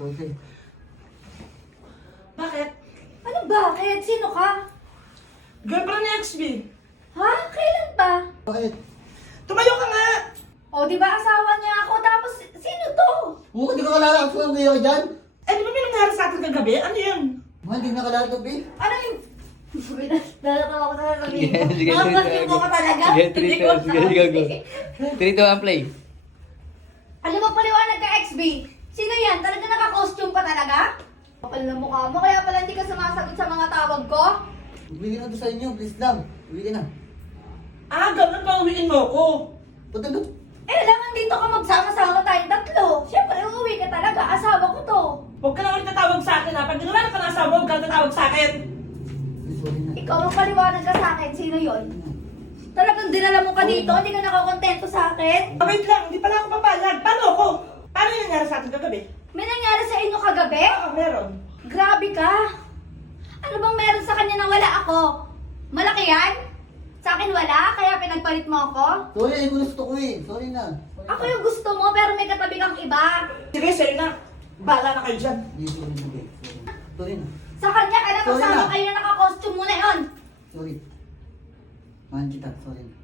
Sorry. Bakit? Ano bakit? Sino ka? Girlfriend ni XB. Ha? Kailan pa? Bakit? Tumayo ka nga! O, di ba asawa niya ako? Tapos, sino to? Oo, hindi ka kalala. Ako ang gayo dyan. Eh, di ba may nangyari sa atin kagabi? Ano yun? Mahal, hindi na kalala to, be. Ano yung... Nalatawa ko sa sasabihin ko. Sige, Mga sige, costume mo ka talaga? Sige, Hindi ko sige, sige, sabi. go. 3, 2, 1, play. Alam mo, paliwanag ka, XB. Sino yan? Talaga naka-costume ka talaga? Kapal na mukha mo, kaya pala hindi ka sumasagot sa mga tawag ko? Uwi na to sa inyo, please lang. Uwi ka na. Ah, ganun pa uwiin mo ko. Punta doon. Eh, alangan dito ka magsama-sama tayong tatlo. Siyempre, uuwi ka talaga. Asawa ko to. Huwag ka na ulit tatawag sa akin ha. Pag nilalang ka na asawa, huwag ka na tatawag sa akin. Sorry na. Ikaw ang paliwanag ka sa akin. Sino yon? Talagang dinala mo ka dito, hindi ka nakakontento sa akin? Ah, wait lang, hindi pala ako papayag. Paano ako? Paano yung nangyari sa atin kagabi? May nangyari sa inyo kagabi? Oo, meron. Grabe ka. Ano bang meron sa kanya na wala ako? Malaki yan? Sa akin wala, kaya pinagpalit mo ako? Sorry, hindi ko gusto ko eh. Sorry na. Sorry Ako na. yung gusto mo, pero may katabi kang iba. Sige, sa'yo na. Bahala na kayo dyan. Hindi, sorry na, be. Sorry na. Sorry na. Sa kanya, kaya Sorry magsama na. kayo na naka-costume muna yun. Sorry. Mahal kita, sorry na.